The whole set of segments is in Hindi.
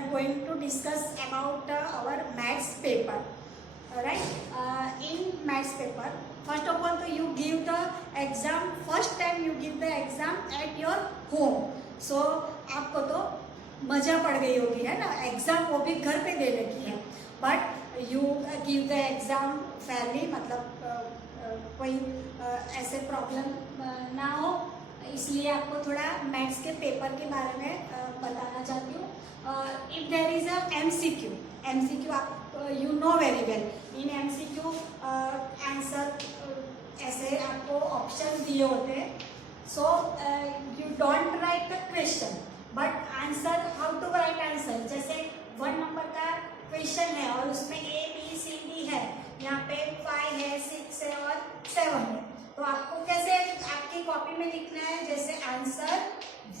are going to discuss about our maths paper. Right? In maths paper, first of all, so you give the exam. First time you give the exam at your home. So आपको तो मजा पड़ गई होगी है ना, एग्जाम वो भी घर पे दे रखी है, but you give the exam Fairlie, मतलब कोई ऐसे प्रॉब्लम ना हो, इसलिए आपको थोड़ा मैथ्स के पेपर के बारे में बताना चाहती हूँ. If there is a MCQ, MCQ आप you know very well. In MCQ answer ऐसे आपको ऑप्शन दिए होते हैं. So you don't write the question but answer, how to write answer. जैसे 1 नंबर का क्वेश्चन है और उसमें ए बी सी डी है, यहाँ पे 5 है, 6 है और 7 है. तो आपको कैसे आपकी कॉपी में लिखना है, जैसे आंसर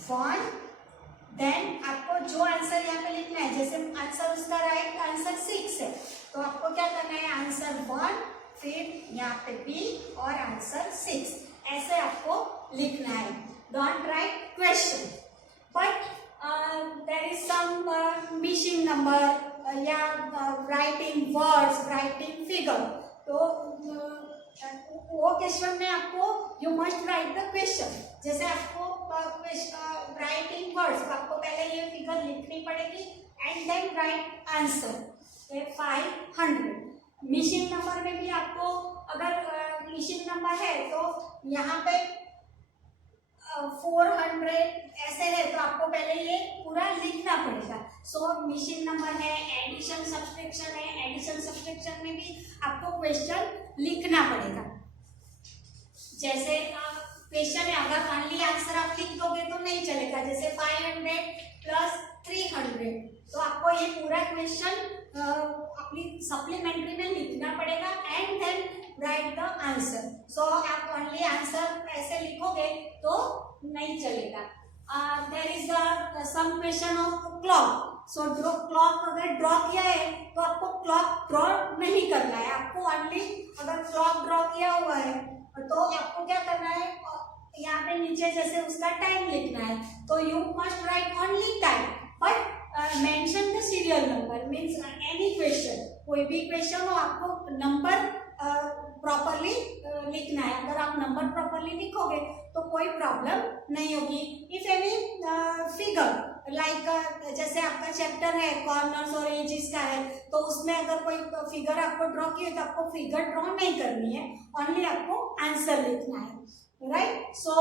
1, देन आपको जो आंसर यहाँ पे लिखना है, जैसे आंसर उसका राइट आंसर 6 है, तो आपको क्या करना है, आंसर 1, फिर यहाँ पे बी और आंसर 6, ऐसे आपको लिखना है. Don't write question, but there is some missing number या राइटिंग वर्ड्स, राइटिंग फिगर. तो वो क्वेश्चन में आपको you must write the question. जैसे आपको राइटिंग वर्ड्स, आपको पहले ये फिगर लिखनी पड़ेगी and then write answer. 500. Missing number में भी आपको, अगर मिसिंग नंबर है तो यहाँ पे 400 ऐसे है, तो आपको पहले ये पूरा लिखना पड़ेगा. सो मिसिंग नंबर है, एडिशन सब्सट्रैक्शन है, एडिशन सब्सट्रैक्शन में भी आपको क्वेश्चन लिखना पड़ेगा. जैसे क्वेश्चन है, अगर ओनली आंसर आप लिख दोगे तो नहीं चलेगा. जैसे 500 प्लस 300, तो आपको ये पूरा क्वेश्चन अपनी सप्लीमेंट्री में लिखना पड़ेगा and then write the answer. So आप ओनली आंसर ऐसे लिखोगे तो नहीं चलेगा. There is some question of clock. So जो क्लॉक अगर ड्रॉ किया है तो आपको क्लॉक ड्रॉ नहीं करना है. आपको ओनली अगर क्लॉक ड्रॉ किया हुआ है तो आपको क्या करना है, यहाँ पे नीचे जैसे उसका टाइम लिखना है, तो you must right only time, but mention the serial number. Means any question, कोई भी क्वेश्चन हो, आपको नंबर प्रॉपरली लिखना है. अगर आप नंबर प्रॉपरली लिखोगे तो कोई प्रॉब्लम नहीं होगी. इफ एनी फिगर लाइक जैसे आपका चैप्टर है कॉर्नर्स और एजेस का है, तो उसमें अगर कोई फिगर आपको ड्रॉ की है तो आपको फिगर ड्रॉ नहीं करनी है, ओनली आपको आंसर लिखना है. Right? So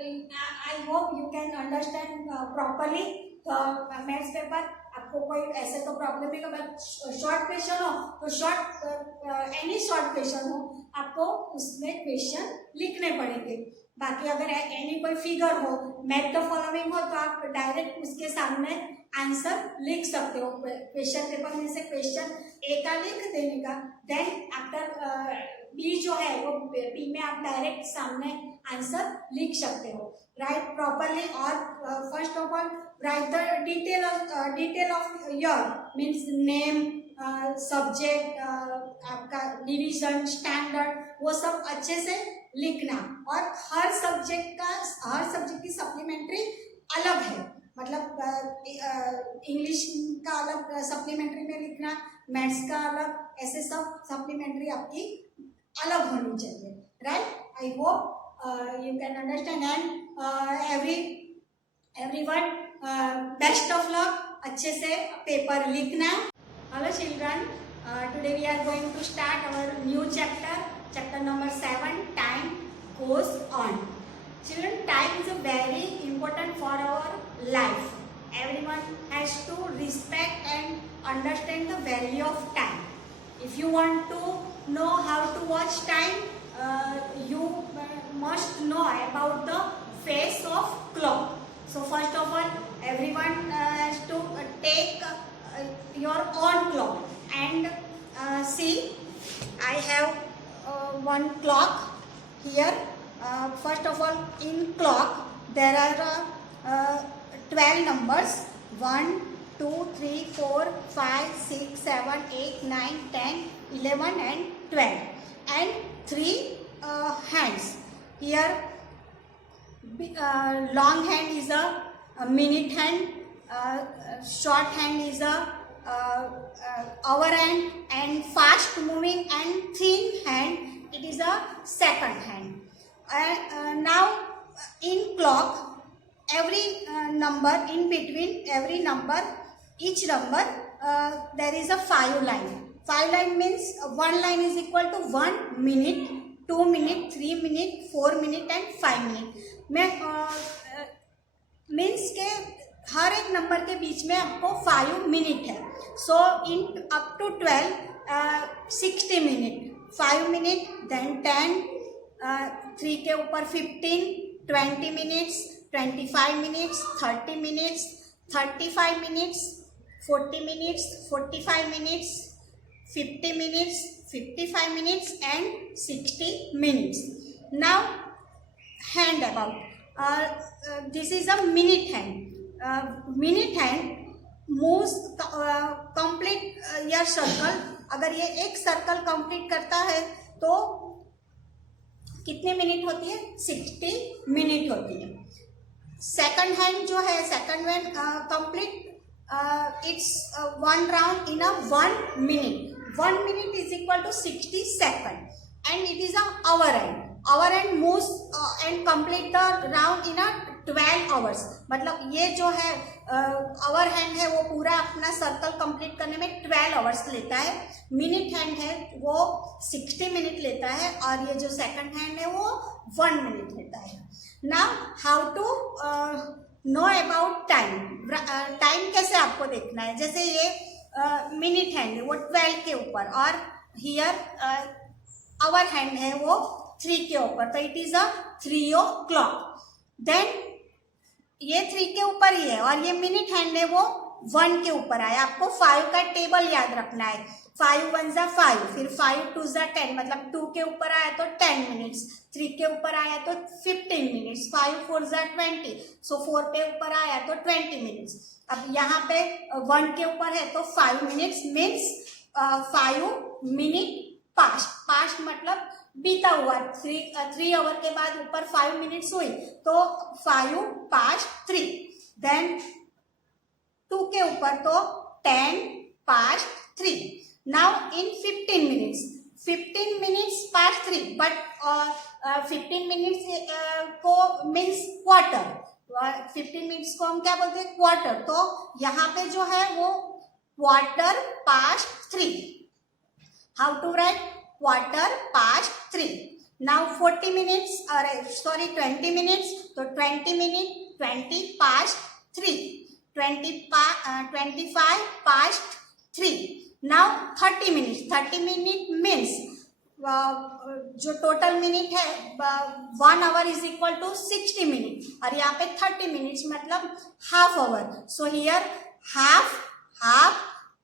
I hope you can understand properly maths paper. आपको कोई ऐसे तो प्रॉब्लम नहीं होगा. शॉर्ट क्वेश्चन हो तो शॉर्ट, एनी शॉर्ट क्वेश्चन हो, आपको उसमें क्वेश्चन लिखने पड़ेंगे. बाकी अगर एनी कोई फिगर हो, मैथ द फॉलोइंग हो, तो आप डायरेक्ट उसके सामने आंसर लिख सकते हो. क्वेश्चन पेपर में से क्वेश्चन ए का लिख देने का, देन आफ्टर बी जो है वो बी में आप डायरेक्ट सामने आंसर लिख सकते हो. Write properly. और first of all write the detail of your, means name, subject, आपका डिवीजन, स्टैंडर्ड, वो सब अच्छे से लिखना. और हर सब्जेक्ट की सप्लीमेंट्री अलग है, मतलब इंग्लिश का अलग सप्लीमेंट्री में लिखना, मैथ्स का अलग, ऐसे सब सप्लीमेंट्री आपकी अलग होनी चाहिए. Right? I hope you can understand and everyone best of luck. अच्छे से पेपर लिखना. Hello children, today we are going to start our new chapter number 7, time goes on. Children, time is very important for our life. Everyone has to respect and understand the value of time. If you want to know how to watch time, you must know about the phase of clock. So first of all, everyone has to take your own clock and see. I have one clock here. First of all, in clock there are 12 numbers: 1, 2, 3, 4, 5, 6, 7, 8, 9, 10, 11 and 12, and 3 hands. Here long hand is a minute hand, short hand is a hour hand, and fast moving and thin hand, it is a second hand. Now in clock, every number in between every number, each number there is a 5 line. 5 line means one line is equal to 1 minute, 2 minute, 3 minute, 4 minute and 5 minute. मैं मीन्स के हर एक नंबर के बीच में आपको 5 मिनट है. So in up to 12 60 minute, 5 minute, then 10, 3 के ऊपर 15, 20 minutes, 25 minutes, 30 minutes, 35 minutes, 40 minutes, 45 minutes, 50 minutes, 55 minutes and 60 minutes. Now hand about. This is a minute hand. Minute hand moves complete your circle. अगर ये एक सर्कल कंप्लीट करता है तो कितने मिनट होती है? 60 मिनट होती है. सेकंड हैंड जो है, second hand complete it's one round in a 1 minute. 1 minute is equal to 60 seconds, and it is a hour hand. Hour hand moves and complete the round in a 12 hours. मतलब ये जो है hour hand है वो पूरा अपना सर्कल कंप्लीट करने में 12 hours लेता है. मिनट हैंड है वो 60 मिनट लेता है, और ये जो सेकंड हैंड है वो 1 मिनट लेता है. Now how to know about time. Time कैसे आपको देखना है? जैसे ये मिनट हैंड है वो 12 के ऊपर, और हियर आवर हैंड है वो 3 के ऊपर, तो it is a 3 o'clock. Then ये 3 के ऊपर ही है, और ये मिनट हैंड है वो 1 के ऊपर आया. आपको 5 का टेबल याद रखना है. 5 1 जा 5, फिर 5 2 जा 10, मतलब 2 के ऊपर आया तो 10 मिनट्स, 3 के ऊपर आया तो 15 मिनट्स, 5 4 जा 20, सो 4 के ऊपर आया तो 20 मिनट्स. अब यहाँ पे 1 के ऊपर है तो 5 minutes means 5 minute past. Past मतलब बीता हुआ. 3 आवर के बाद ऊपर 5 मिनट्स हुई तो 5 पास्ट 3. देन 2 के ऊपर तो 10 past 3. Now in 15 minutes, 15 minutes past 3, but 15 minutes को मीन्स क्वार्टर. 15 मिनट्स को हम क्या बोलते हैं? क्वार्टर. तो यहाँ पे जो है वो quarter past 3. How to write? Quarter past 3. Now 40 minutes, अरे सॉरी 20 मिनट्स, तो 20 minute 20 past 3, 25 past 3. Now 30 minutes. 30 minute means जो टोटल मिनट है 1 hour is equal to 60 minute, और यहाँ पे 30 मिनट्स मतलब half hour. So here half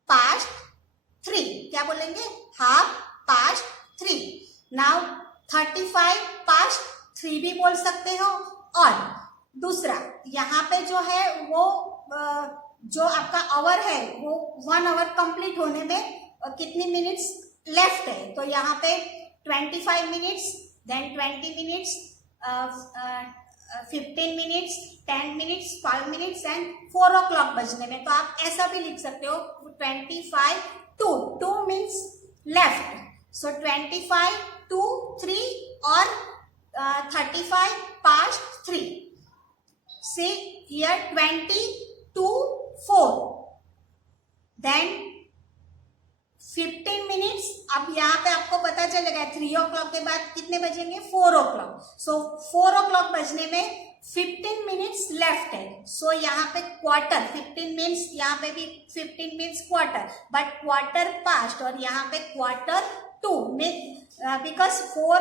past 3. क्या बोलेंगे? Half past 3. नाउ 35 पास्ट 3 भी बोल सकते हो. और दूसरा यहाँ पे जो है वो जो आपका आवर है वो 1 आवर कंप्लीट होने में कितनी मिनट्स लेफ्ट है? तो यहाँ पे 25 minutes, then 20 minutes, 15 minutes, 10 minutes, 5 minutes and 4 o'clock बजने में. तो आप ऐसा भी लिख सकते हो 25 2 मीन्स लेफ्ट. सो 25 2 3 और 35 past 3. See here 20 2 4, then 15 minutes. अब यहाँ पे आपको पता चलेगा 3 o'clock के बाद कितने बजेंगे? 4 o'clock. सो 4 o'clock बजने में 15 मिनट्स लेफ्ट है. सो यहाँ पे क्वार्टर 15 मिनट्स, यहाँ पे भी 15 minutes quarter, but quarter past, और यहाँ पे क्वार्टर 2 बिकॉज 4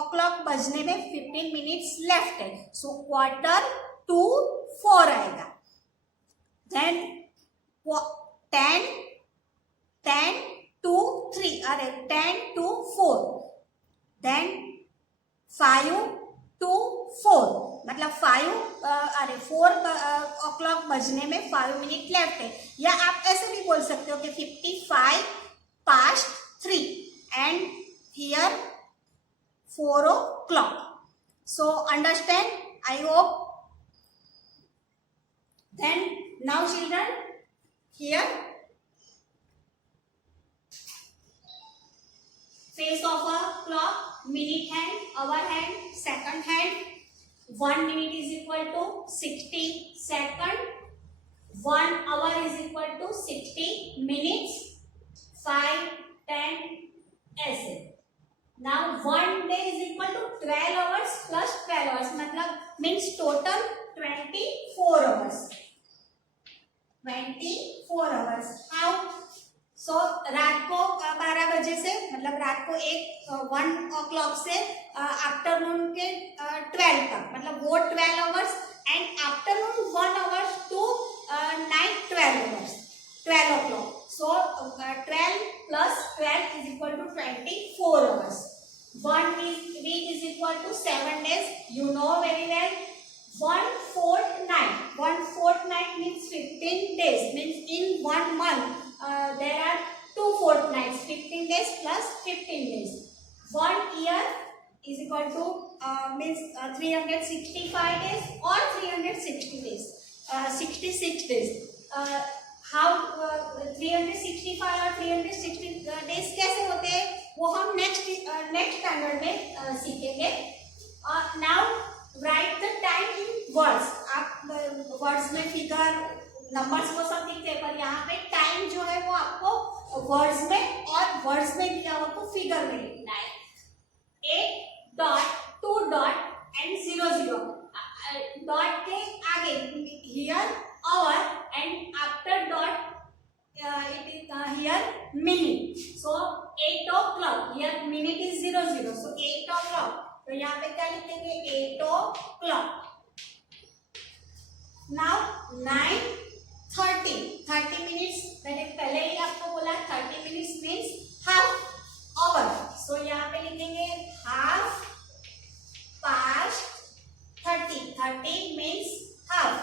o'clock बजने में 15 मिनट्स लेफ्ट है. सो क्वार्टर 2 4 आएगा. देन 10 2 3, अरे 10 2 4, देन 5 2 4, मतलब 4 o'clock बजने में 5 मिनट लेफ्ट है. या आप ऐसे भी बोल सकते हो कि 55 past 3 and here 4 o'clock. So understand? I hope. Then Now children, here face of a clock, minute hand, hour hand, second hand. 1 minute is equal to 60 seconds. 1 hour is equal to 60 minutes. 5, 10 ऐसे. Now 1 day is equal to 12 hours plus 12 hours. मतलब means total 24 hours. 24 hours. How? So रात को 12 बजे से मतलब रात को 1 o'clock से आफ्टरनून के 12 तक मतलब वो 12 hours and afternoon 1 hours to night 12 hours 12 o'clock. So 12 plus 12 is equal to 24 hours. 1 week is equal to 7 days. You know very well. 1 fortnight. 1 fortnight means 15 days. Means in 1 month there are 2 fortnights. 15 days plus 15 days. 1 year is equal to means 365 days or 360 days. 66 days. How 365 और 360 days कैसे होते हैं वो हम नेक्स्ट स्टैंडर्ड में सीखेंगे. Now right the time in words. आप वर्ड्स में फिगर नंबर्स वो सब दिखते हैं पर यहाँ पे टाइम जो है वो आपको वर्ड्स में और वर्ड्स में दिया हुआ तो फिगर में लिखना है. 8 डॉट 2 डॉट एंड 0 डॉट के आगे here hour and after dot it is here minute. So 8 o'clock. Here minute is 00. So 8 o'clock. तो यहाँ पे क्या लिखेंगे 8 o'clock. Now 9:30 minutes. मैंने पहले ही आपको बोला 30 minutes means half hour. So यहाँ पे लिखेंगे half past 30. 30 means half.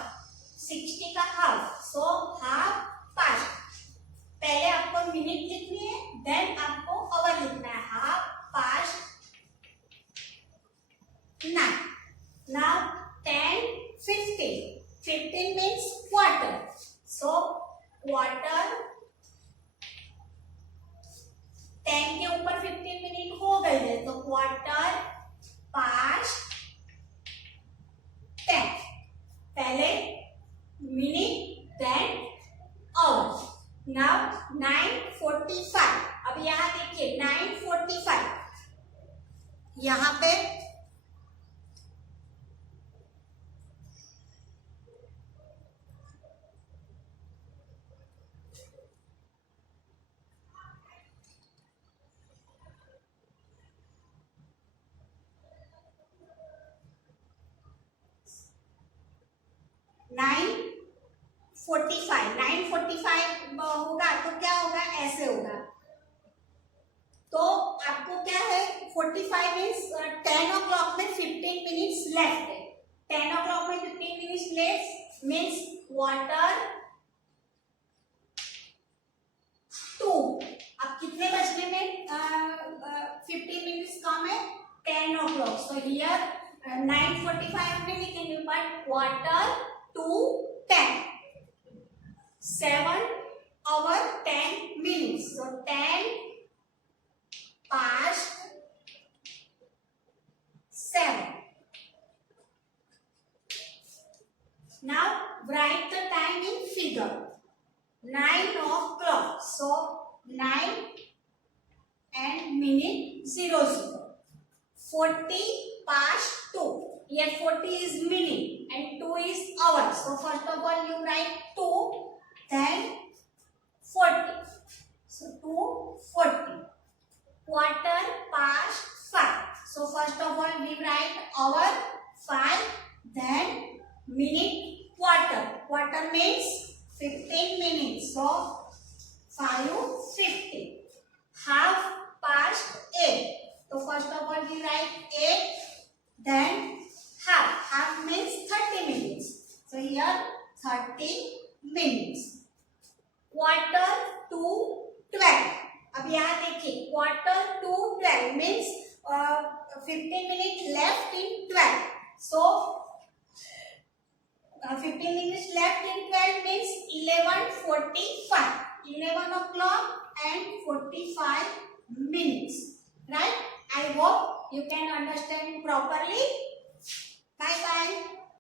60 का हाफ. So half past. पहले आपको मिनट लिखनी है देन आपको आवर लिखना है. Half past 9. Now 10:15. 15 means quarter. So quarter 10 के ऊपर 15 मिनट हो गए हैं तो क्वार्टर पास्ट 10. पहले minute then hour. Now 9:45. अब यहाँ देखिए 9:45 यहाँ पे नाइन 9:45 होगा तो क्या होगा ऐसे होगा. तो आपको क्या है 45 मीन्स 10 o'clock में 15 मिनट्स लेफ्ट है. 10 o'clock में 15 मिनट्स लेफ्ट मीन्स क्वार्टर 2. अब कितने बजने में 15 मिनट्स कम है 10 o'clock. सो हियर 9:45 में लिखेंगे but quarter 2 10. 7 hour 10 minutes. So 10 past 7. Now write the time in figure. 9 o'clock. So 9 and minute 00. 40 past 2. Here 40 is minute and 2 is hour. So first of all you write 2. Then 40. So 2:40. Quarter past 5. So first of all we write hour 5. Then minute quarter. Quarter means 15 minutes. So 5:50. Half past 8. So first of all we write 8. Then half. Half means 30 minutes. So here 30 minutes. Quarter to 12. अब यहाँ देखिए quarter to 12 means 15 minutes left in 12. So 15 minutes left in 12 means 11:45. 11 o'clock and 45 minutes. Right? I hope you can understand properly. Bye bye.